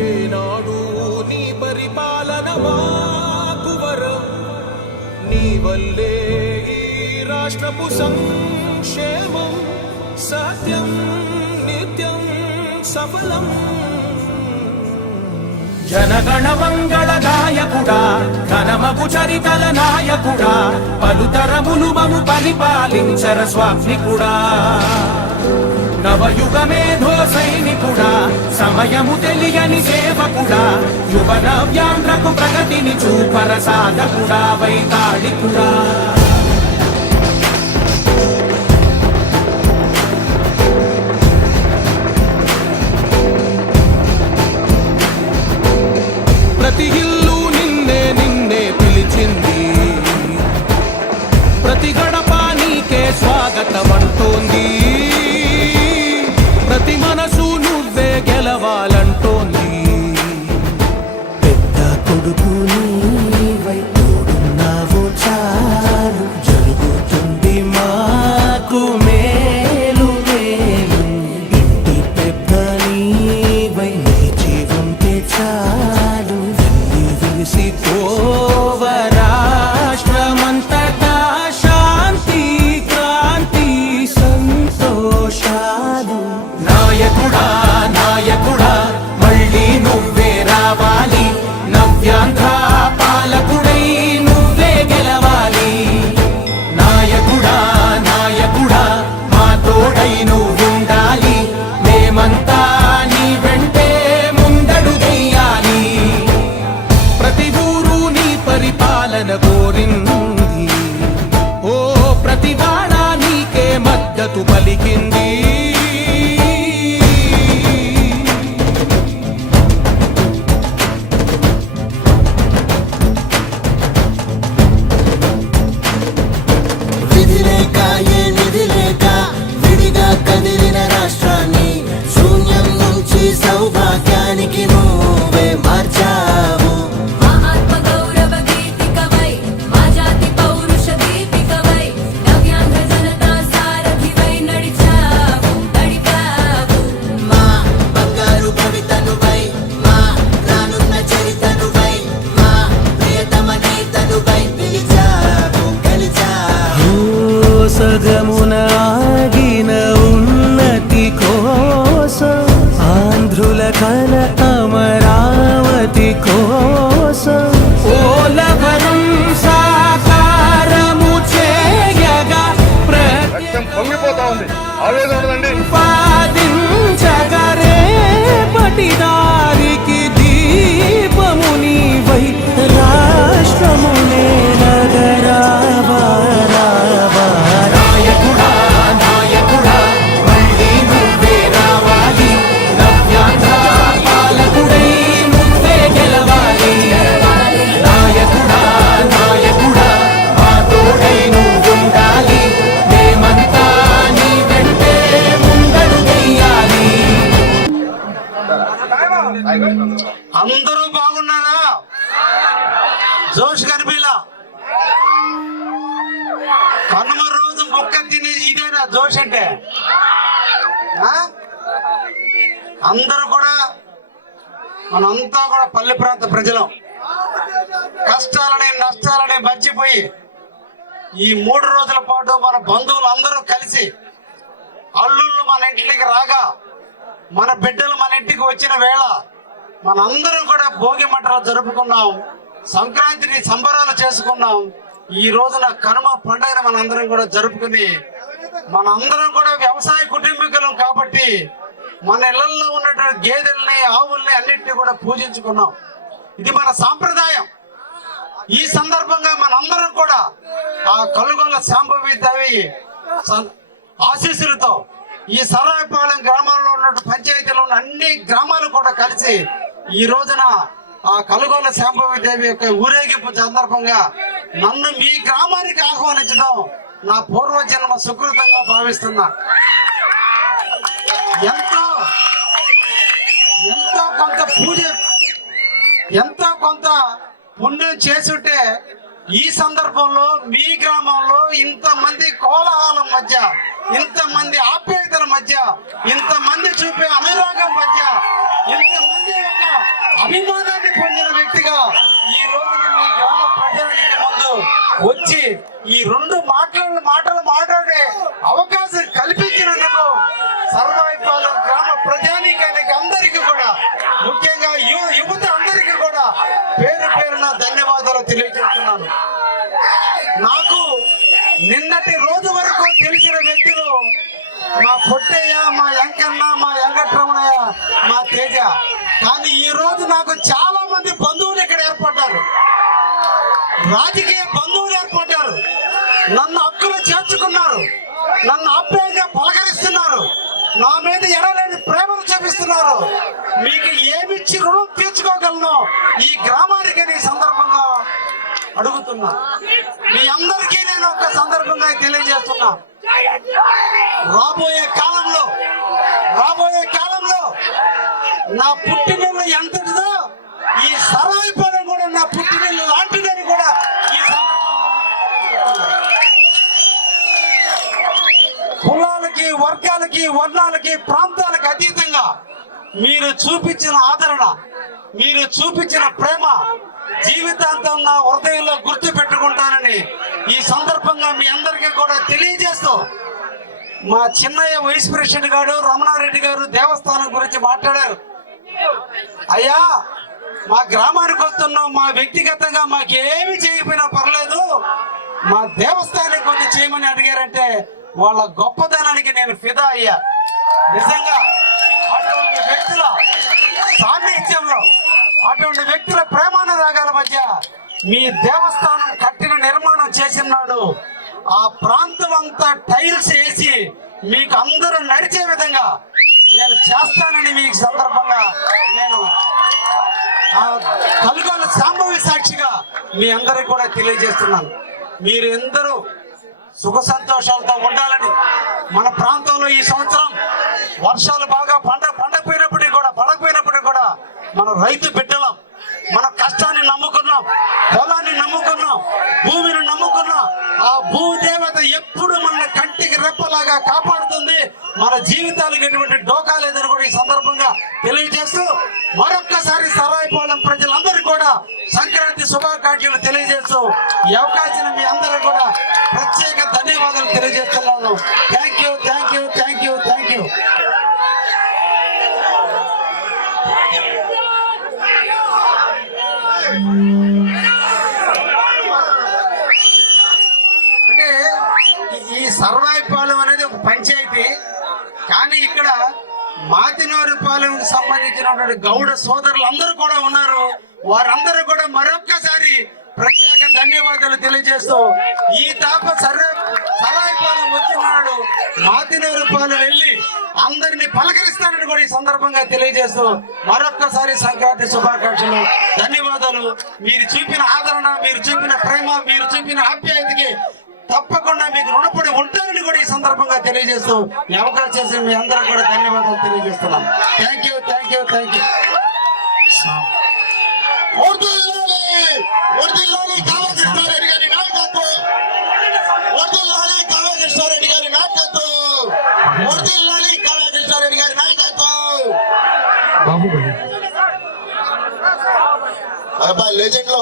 ఏనాడు నీ పరిపాలన మాకు వరం, నీ వల్లే ఈ రాష్ట్రపు సంక్షేమం సత్యం నిత్యం సఫలం. జనగణ మంగళ నాయకుడా, ఘనమగు చరితల నాయకుడా, పలుతరములు మము పరిపాలించర స్వామికుడా. నవయుగ మేధో సైనికుడా, సమయము తెలియని సేవకుడా, యువ నవ్యాంధ్రకు ప్రగతిని చూపర సాధకుడా, వైతాళికుడా. ప్రతి ఇల్లు నిన్నే నిన్నే పిలిచింది, ప్రతి గడప నీకే స్వాగతమంటోంది, ప్రతి మనసు నువ్వే గెలవాలంటోంది. పెద్ద కొడుకు నీవై తోడున్నావు చాలు, జరుగుతుంది మాకు మేలు మేలు. ఇంటి పెద్ద నీవై నిలిచి ఉంటే చాలు, వెళ్ళి విసిపోవ రాష్ట్రమంతటా శాంతి క్రాంతి సంతోషాలు. నాయకుడా నాయకుడా మళ్ళీ నువ్వే రావాలి, నవ్యాంధ్ర పాలకుడై నువ్వే గెలవాలి. నాయకుడా నాయకుడా మా తోడై నువ్వుండాలి, మేమంతా నీ వెంటే ముందడు వెయ్యాలి. ప్రతి ఊరు నీ పరిపాలన కోరింది, ఓ ప్రతి వాడ నీకే మద్దతు పలికింది. విధి లేక ఏ నిధి లేక విడిగా కదిలిన రాష్ట్రాన్ని శూన్యం నుంచి సౌభాగ్యానికి నువ్వే మార్చావు. మా ఆత్మ గౌరవ గీతికవై, మా జాతి పౌరుష దీపికవై, నవ్యాంధ్ర జనతా సారథివై నడిచావు నడిపావు. మా బంగారు భవితనువై, మా రానున్న చరితనువై, మా ప్రియతమ నేతనువై పిలిచావు గెలిచావు. సగమున ఆగిన ఉన్నతి కోసం, ఆంధ్రుల కల అమరావతి కోసం, పోలవరం సాకారము చేయగా రక్తం పొంగిపోతా ఉంది, ఆవేదన ఉండదండి. ప్రతిపాదించగరే పటిదారికి దీపము నీవై రాష్ట్రమునే నగరావా. నాయకుడా నాయకుడా మళ్ళీ నువ్వే రావాలి, నవ్యాంధ్ర పాలకుడై నువ్వే గెలవాలి. నాయకుడా నాయకుడా మా తోడై నువ్వుండాలి, మేమంతా నీ వెంటే ముందడు వెయ్యాలి. అందరూ బాగున్నారా? జోష్ కనిపిలా? కనుమ రోజు మొక్క తిని ఇదేనా జోష్ అంటే? అందరూ కూడా మనంతా కూడా పల్లె ప్రాంత ప్రజలం, కష్టాలని నష్టాలని మర్చిపోయి ఈ 3 రోజుల పాటు మన బంధువులు అందరూ కలిసి, అల్లుళ్ళు మన ఇంటికి రాగా, మన బిడ్డలు మన ఇంటికి వచ్చిన వేళ మనందరం కూడా భోగి మంటలు జరుపుకున్నాం, సంక్రాంతిని సంబరాలు చేసుకున్నాం. ఈ రోజున కనుమ పండుగను మనందరం కూడా జరుపుకుని, మనందరం కూడా వ్యవసాయ కుటుంబీకులం కాబట్టి మన ఇళ్లలో ఉన్నటువంటి గేదెల్ని ఆవుల్ని అన్నింటినీ కూడా పూజించుకున్నాం. ఇది మన సాంప్రదాయం. ఈ సందర్భంగా మనందరం కూడా ఆ కలుగొల్ల శాంభవి దేవి ఆశీస్సులతో ఈ సరాయపాలెం గ్రామంలో ఉన్న పంచాయతీలో ఉన్న అన్ని గ్రామాలు కూడా కలిసి ఈ రోజున ఆ కలుగొల్ల శాంభవి దేవి యొక్క ఊరేగింపు సందర్భంగా నన్ను మీ గ్రామానికి ఆహ్వానించడం నా పూర్వజన్మ సుకృతంగా భావిస్తున్నా. ఎంతో ఎంతో పూజ ఎంతో కొంత పుణ్యం చేసుంటే ఈ సందర్భంలో మీ గ్రామంలో ఇంతమంది కోలాహలం మధ్య, ఇంతమంది ఆప్యాయతల మధ్య, ఇంతమంది చూపే అనురాగం మధ్య, ఇంతమంది యొక్క అభిమానాన్ని పొందిన వ్యక్తిగా ఈ రోజున మీ గ్రామ ప్రజానికి ముందు వచ్చి ఈ రెండు మాటలు మాట్లాడే అవకాశం కల్పించినందుకు సర్వాయిపాలెం గ్రామ ప్రజానీకానికి అందరికీ కూడా, ముఖ్యంగా యువత అందరికీ కూడా పేరు పేరున ధన్యవాదాలు తెలియజేస్తున్నాను. నాకు నిన్నటి రోజు వరకు తెలిసిన వ్యక్తులు మా పొట్టయ్య, మా వెంకన్న, మా వెంకట్రమణయ్య, మా తేజ. కానీ ఈ రోజు నాకు చాలా మంది బంధువులు ఇక్కడ ఏర్పడ్డారు, రాజకీయ బంధువులు ఏర్పడ్డారు. నన్ను హక్కులు చేర్చుకున్నారు, నన్ను ఆప్యాయంగా పలకరిస్తున్నారు, నా మీద ఎడలేని ప్రేమను చూపిస్తున్నారు. మీకు ఏమిచ్చి రుణం తీర్చుకోగలను ఈ గ్రామానికి ఈ సందర్భంగా అడుగుతున్నా. మీ అందరికీ నేను ఒక సందర్భంగా తెలియజేస్తున్నా, రాబోయే కాలంలో నా పుట్టినెల్లు ఎంతటిదో ఈ సరాయిపాలెం కూడా నా పుట్టినెల్లు లాంటిదని కూడా ఈ సందర్భంగా కులాలకి, వర్గాలకి, వర్ణాలకి, ప్రాంతాలకి అతీతంగా మీరు చూపించిన ఆదరణ, మీరు చూపించిన ప్రేమ జీవితాంతం నా హృదయంలో గుర్తు పెట్టుకుంటానని ఈ సందర్భంగా మీ అందరికీ కూడా తెలియజేస్తూ, మా చిన్నయ్య వైస్ ప్రెసిడెంట్ గారు రమణారెడ్డి గారు దేవస్థానం గురించి మాట్లాడారు. అయ్యా, మా గ్రామానికి వస్తున్నాం, మా వ్యక్తిగతంగా మాకు ఏమి చేయకపోయినా పర్లేదు, మా దేవస్థానం కొంచెం చేయమని అడిగారంటే వాళ్ళ గొప్పతనానికి నేను ఫిదా అయ్యా. నిజంగా అటువంటి వ్యక్తుల సాన్నిధ్యంలో, అటువంటి వ్యక్తుల ప్రేమానురాగాల మధ్య మీ దేవస్థానం కట్టిన నిర్మాణం చేసినాడు. ఆ ప్రాంతం అంతా టైల్స్ వేసి మీకు అందరూ నడిచే విధంగా నేను చేస్తానని మీకు సందర్భంగా నేను కలుగాల శాంభవి సాక్షిగా మీ అందరికి కూడా తెలియజేస్తున్నాను. మీరు ఎందరూ సుఖ సంతోషాలతో ఉండాలని, మన ప్రాంతంలో ఈ సంవత్సరం వర్షాలు బాగా పడకపోయినప్పటికీ కూడా మన రైతు బిడ్డలం, మన కష్టాన్ని నమ్ముకున్నాం, పొలాన్ని నమ్ముకున్నాం, భూమిని నమ్ముకున్నాం. ఆ భూదేవత ఎప్పుడు మన కంటికి రెప్పలాగా కాపాడుతుంది, మన జీవితాలకు ఎటువంటి డోకా లేదని కూడా ఈ సందర్భంగా తెలియజేస్తూ, మరొక్కసారి సరాయిపాలెం ప్రజలందరూ కూడా సంక్రాంతి శుభాకాంక్షలు తెలియజేస్తూ ఈ అవకాశం మీ అందరూ కూడా ప్రత్యేక ధన్యవాదాలు తెలియజేస్తున్నాను. Thank you. అంటే ఈ సర్వాయిపాలెం అనేది ఒక పంచాయతీ, కానీ ఇక్కడ మాతినూరుపాలెం సంబంధించినటువంటి గౌడ సోదరులు అందరూ కూడా ఉన్నారు. వారందరూ కూడా మరొక్కసారి ప్రత్యేక ధన్యవాదాలు తెలియజేస్తూ, ఈ తాప సరాయిపాలెం వచ్చినాడు మాతినూరుపాలెం వెళ్ళి అందరినీ పలకరిస్తానని కూడా ఈ సందర్భంగా తెలియజేస్తూ మరొక్కసారి సంక్రాంతి శుభాకాంక్షలు, ధన్యవాదాలు. మీరు చూపిన ఆదరణ, మీరు చూపిన ప్రేమ, మీరు చూపిన ఆప్యాయతకి తప్పకుండా మీకు రుణపడి ఉంటారని కూడా ఈ సందర్భంగా తెలియజేస్తూ ఈ అవకాశం చేసిన మీ అందరూ కూడా ధన్యవాదాలు తెలియజేస్తున్నాం. Thank you. కావ్యకృష్ణారెడ్డి గారి నాయకత్వం, కావ్యకృష్ణారెడ్డి గారి నాయకత్వం, లెజెండ్ లో